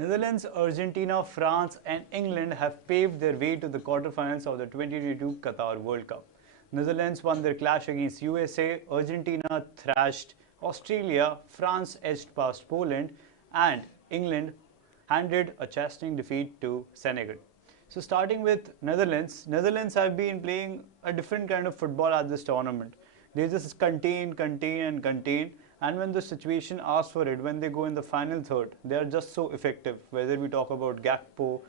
Netherlands, Argentina, France and England have paved their way to the quarterfinals of the 2022 Qatar World Cup. Netherlands won their clash against USA, Argentina thrashed Australia, France edged past Poland and England handed a chastening defeat to Senegal. So starting with Netherlands have been playing a different kind of football at this tournament. They just contain and contain, and when the situation asks for it, when they go in the final third, they are just so effective. Whether we talk about Gakpo,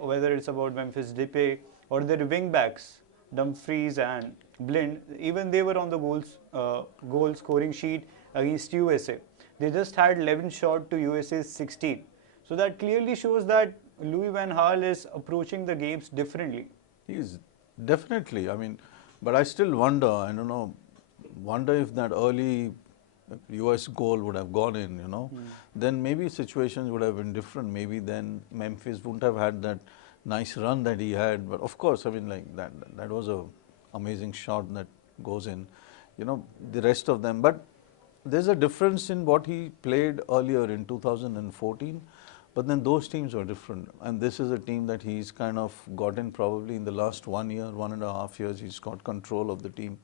whether it's about Memphis Depay or their wing backs, Dumfries and Blind, even they were on the goal scoring sheet against USA. They just had 11 shot to USA's 16. So that clearly shows that Louis van Gaal is approaching the games differently. He is definitely. I mean, but I still wonder. I don't know. Wonder if that early US goal would have gone in. Then maybe situations would have been different. Maybe then Memphis wouldn't have had that nice run that he had. But of course, I mean, like that was a amazing shot that goes in. The rest of them. But there's a difference in what he played earlier in 2014. But then those teams are different, and this is a team that he's kind of gotten probably in the last 1 year, 1.5 years, he's got control of the team.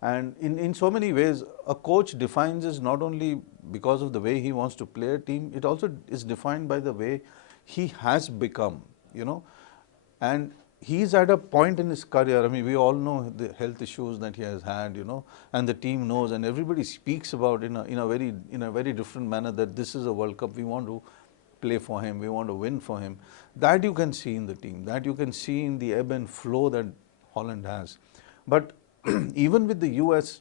And in so many ways, a coach defines this not only because of the way he wants to play a team, it also is defined by the way he has become, And he's at a point in his career, I mean, we all know the health issues that he has had, and the team knows, and everybody speaks about in a very different manner that this is a World Cup, we want to play for him, we want to win for him. That you can see in the team, that you can see in the ebb and flow that Holland has. But even with the US,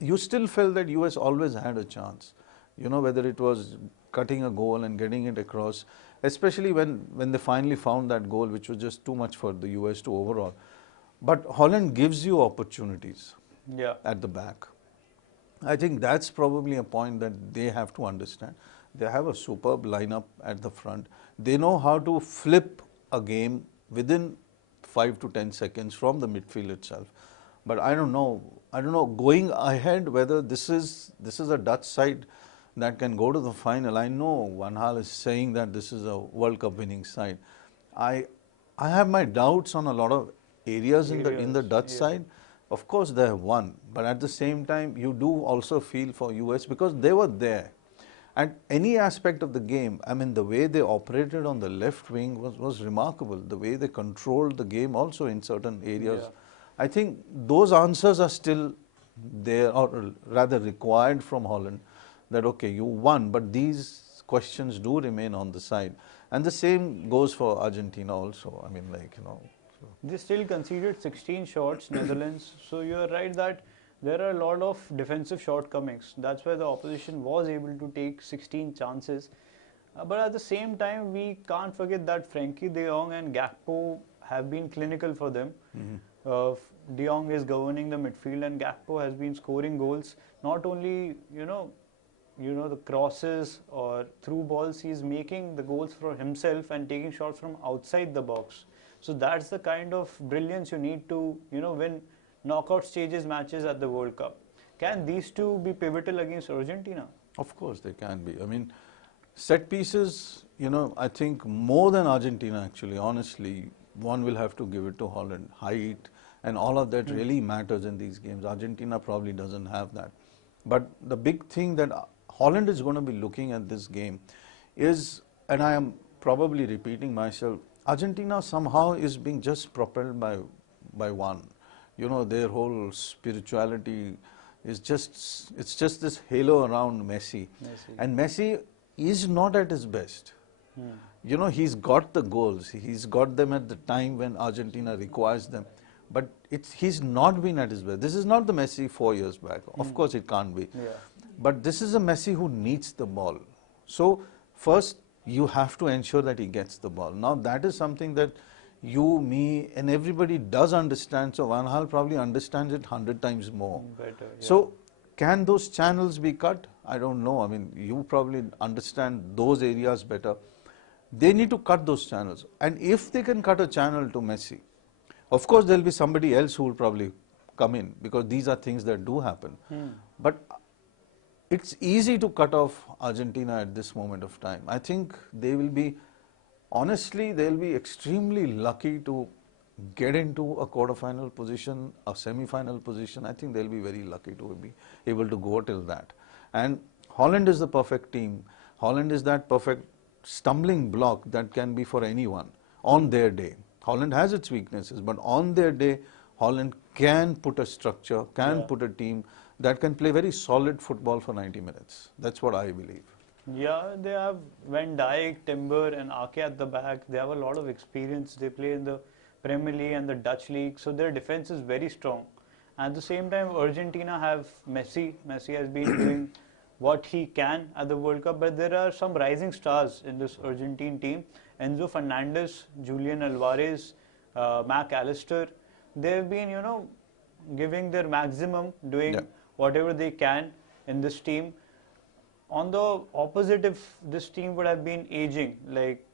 you still felt that US always had a chance, whether it was cutting a goal and getting it across, especially when they finally found that goal, which was just too much for the US to overall. But Holland gives you opportunities at the back. I think that's probably a point that they have to understand. They have a superb lineup at the front. They know how to flip a game within 5 to 10 seconds from the midfield itself. But I don't know going ahead whether this is a Dutch side that can go to the final. I know Van Gaal is saying that this is a World Cup winning side. I have my doubts on a lot of areas in the Dutch side. Of course they have won, but at the same time you do also feel for US because they were there. And any aspect of the game, I mean, the way they operated on the left wing was remarkable. The way they controlled the game also in certain areas. I think those answers are still there, or rather required from Holland, that okay, you won, but these questions do remain on the side. And the same goes for Argentina also. I mean, So. They still conceded 16 shots, Netherlands. So you are right that there are a lot of defensive shortcomings. That's why the opposition was able to take 16 chances. But at the same time, we can't forget that Frankie de Jong and Gakpo have been clinical for them. De Jong is governing the midfield and Gakpo has been scoring goals. Not only, the crosses or through balls, he's making the goals for himself and taking shots from outside the box. So that's the kind of brilliance you need to, win knockout stages matches at the World Cup. Can these two be pivotal against Argentina? Of course they can be. I mean, set pieces, I think more than Argentina actually, honestly, one will have to give it to Holland. Height and all of that really matters in these games. Argentina probably doesn't have that. But the big thing that Holland is going to be looking at this game is, and I am probably repeating myself, Argentina somehow is being just propelled by one. Their whole spirituality is it's just this halo around Messi. And Messi is not at his best. He's got the goals. He's got them at the time when Argentina requires them. But he's not been at his best. This is not the Messi 4 years back. Of course it can't be. But this is a Messi who needs the ball. So first you have to ensure that he gets the ball. Now that is something that you, me, and everybody does understand. So Van Gaal probably understands it 100 times more. Better, So can those channels be cut? I don't know. I mean, you probably understand those areas better. They need to cut those channels. And if they can cut a channel to Messi, of course there will be somebody else who will probably come in, because these are things that do happen. But it's easy to cut off Argentina at this moment of time. I think they will be, honestly, they'll be extremely lucky to get into a quarter-final position, a semi-final position. I think they'll be very lucky to be able to go till that. And Holland is the perfect team. Holland is that perfect stumbling block that can be for anyone on their day. Holland has its weaknesses, but on their day, Holland can put a structure, can put a team that can play very solid football for 90 minutes. That's what I believe. Yeah, they have Van Dijk, Timber and Ake at the back. They have a lot of experience. They play in the Premier League and the Dutch League, so their defense is very strong. At the same time, Argentina have Messi. Messi has been doing what he can at the World Cup, but there are some rising stars in this Argentine team. Enzo Fernandez, Julian Alvarez, Mac Allister. They've been, giving their maximum, doing whatever they can in this team. On the opposite, if this team would have been aging, like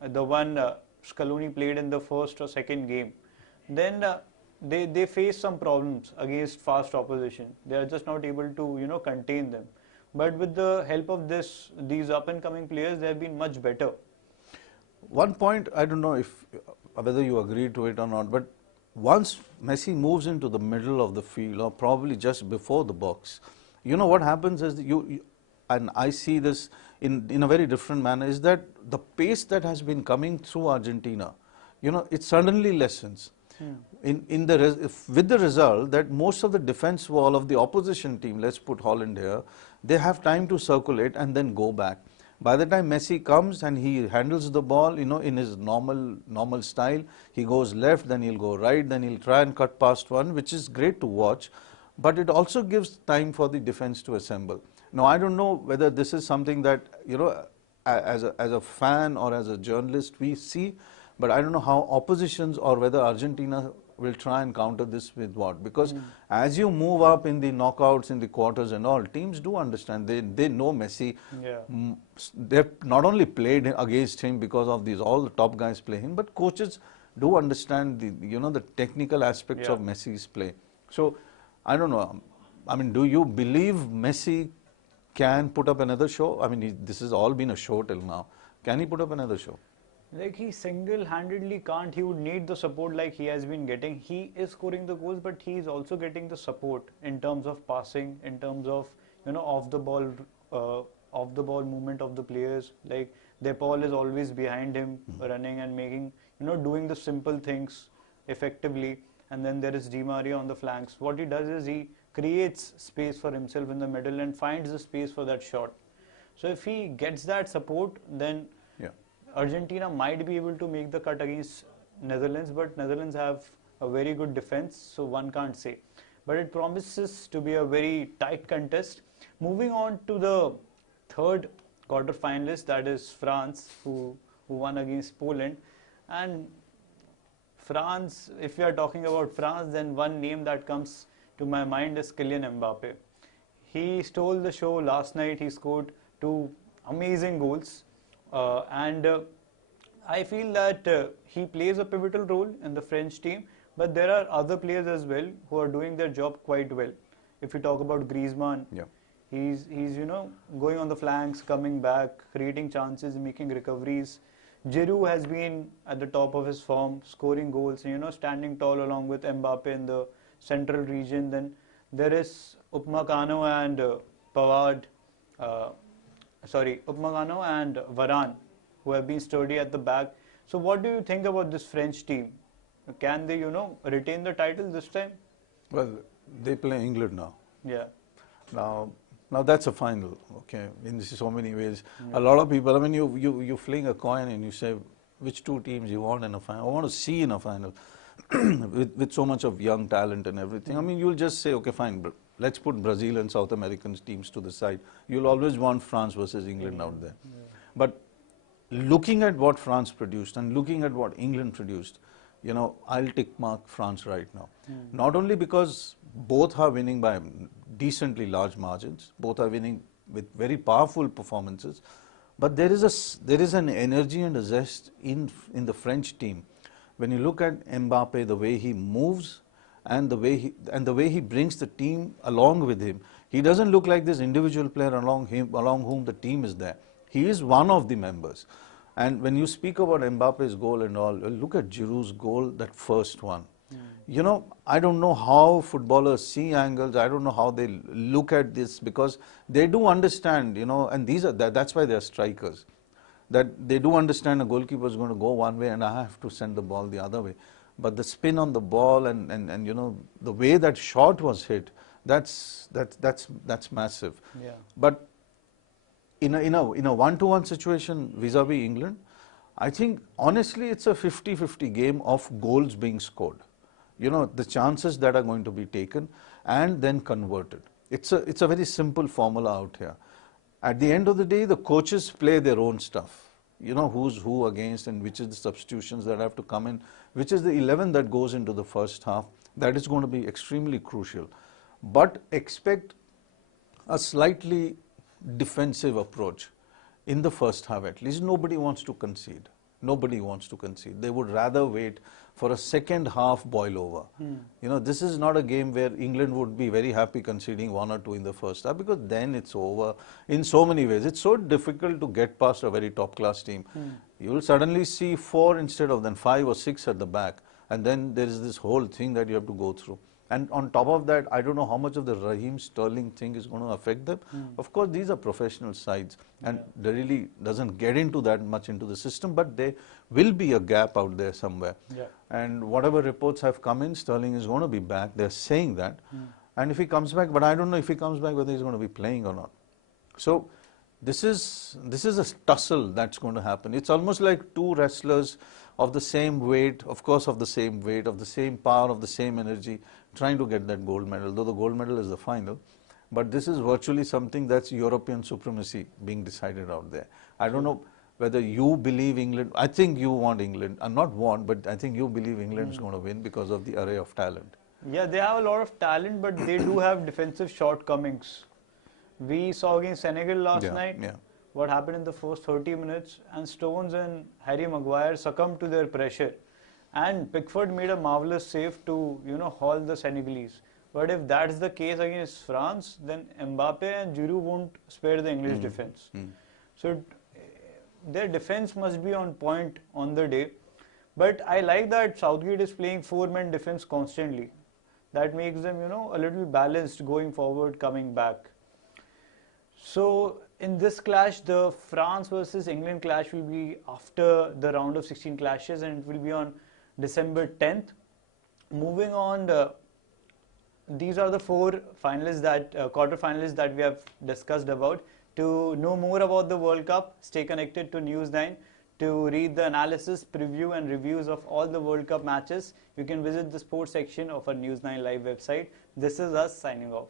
the one Scaloni played in the first or second game, then they face some problems against fast opposition. They are just not able to, contain them. But with the help of these up-and-coming players, they have been much better. One point, I don't know if whether you agree to it or not, but once Messi moves into the middle of the field or probably just before the box, what happens is and I see this in a very different manner, is that the pace that has been coming through Argentina, it suddenly lessens. With the result that most of the defense wall of the opposition team, let's put Holland here, they have time to circulate and then go back. By the time Messi comes and he handles the ball, in his normal style, he goes left, then he'll go right, then he'll try and cut past one, which is great to watch, but it also gives time for the defense to assemble. Now, I don't know whether this is something that, as a fan or as a journalist we see, but I don't know how oppositions or whether Argentina will try and counter this with what. Because as you move up in the knockouts, in the quarters and all, teams do understand. They know Messi. Yeah. They've not only played against him because of all the top guys play him, but coaches do understand the technical aspects of Messi's play. So, I don't know. I mean, do you believe Messi can put up another show? I mean, this has all been a show till now. Can he put up another show? Like, he single-handedly can't. He would need the support like he has been getting. He is scoring the goals, but he is also getting the support in terms of passing, in terms of, off the ball movement of the players. Like, De Paul is always behind him, running and making, doing the simple things effectively. And then there is Di Maria on the flanks. What he does is he creates space for himself in the middle and finds the space for that shot. So if he gets that support, then Argentina might be able to make the cut against Netherlands, but Netherlands have a very good defense, so one can't say. But it promises to be a very tight contest. Moving on to the third quarter finalist, that is France, who won against Poland. And France, if we are talking about France, then one name that comes to my mind is Kylian Mbappe. He stole the show last night. He scored 2 amazing goals. I feel that he plays a pivotal role in the French team, but there are other players as well who are doing their job quite well. If you talk about Griezmann, he's going on the flanks, coming back, creating chances, making recoveries. Giroud has been at the top of his form, scoring goals, standing tall along with Mbappe in the central region. Then there is Upamecano and Upamecano and Varane, who have been sturdy at the back. So what do you think about this French team? Can they, retain the title this time? Well, they play England now. Yeah. Now that's a final, okay, in so many ways. A lot of people, I mean, you fling a coin and you say, which 2 teams you want in a final? I want to see in a final with so much of young talent and everything. I mean, you'll just say, okay, fine, but let's put Brazil and South American teams to the side. You'll always want France versus England out there. But looking at what France produced and looking at what England produced, I'll tick mark France right now. Not only because both are winning by decently large margins, both are winning with very powerful performances, but there is an energy and a zest in the French team. When you look at Mbappe, the way he moves and the way he brings the team along with him, He doesn't look like this individual player along whom the team is there. He is one of the members. And when you speak about Mbappe's goal and all, look at Giroud's goal, that first one. You know, I don't know how footballers see angles. I don't know how they look at this, because they do understand, you know, and that's why they're strikers. That they do understand a goalkeeper is going to go one way and I have to send the ball the other way. But the spin on the ball and you know, the way that shot was hit, that's massive. Yeah. But in a one-to-one situation vis-a-vis England, I think honestly it's a 50-50 game of goals being scored. You know, the chances that are going to be taken and then converted. It's a very simple formula out here. At the end of the day, the coaches play their own stuff. You know, who's who against and which is the substitutions that have to come in, which is the 11 that goes into the first half. That is going to be extremely crucial. But expect a slightly defensive approach in the first half at least. Nobody wants to concede. Nobody wants to concede. They would rather wait for a second half boil over. You know, this is not a game where England would be very happy conceding 1 or 2 in the first half, because then it's over in so many ways. It's so difficult to get past a very top class team. You will suddenly see 4 instead of then 5 or 6 at the back, and then there is this whole thing that you have to go through. And on top of that, I don't know how much of the Raheem Sterling thing is going to affect them. Of course, these are professional sides, and they really doesn't get into that much into the system, but there will be a gap out there somewhere. And whatever reports have come in, Sterling is going to be back. They're saying that. And if he comes back, but I don't know if he comes back whether he's going to be playing or not. So this is a tussle that's going to happen. It's almost like 2 wrestlers of the same weight, of course of the same weight, of the same power, of the same energy, trying to get that gold medal, though the gold medal is the final. But this is virtually something that's European supremacy being decided out there. I don't know whether you believe England, I think you want England, not want, but I think you believe England is going to win because of the array of talent. Yeah, they have a lot of talent, but they do have defensive shortcomings. We saw against Senegal last night what happened in the first 30 minutes, and Stones and Harry Maguire succumbed to their pressure. And Pickford made a marvellous save to, you know, haul the Senegalese. But if that's the case against France, then Mbappe and Giroud won't spare the English defence. So their defence must be on point on the day. But I like that Southgate is playing 4-man defence constantly. That makes them, you know, a little balanced going forward, coming back. So in this clash, the France versus England clash will be after the round of 16 clashes, and it will be on December 10th. Moving on, these are the 4 finalists that quarter-finalists that we have discussed about. To know more about the World Cup, stay connected to News9. To read the analysis, preview and reviews of all the World Cup matches, you can visit the sports section of our News9 Live website. This is us signing off.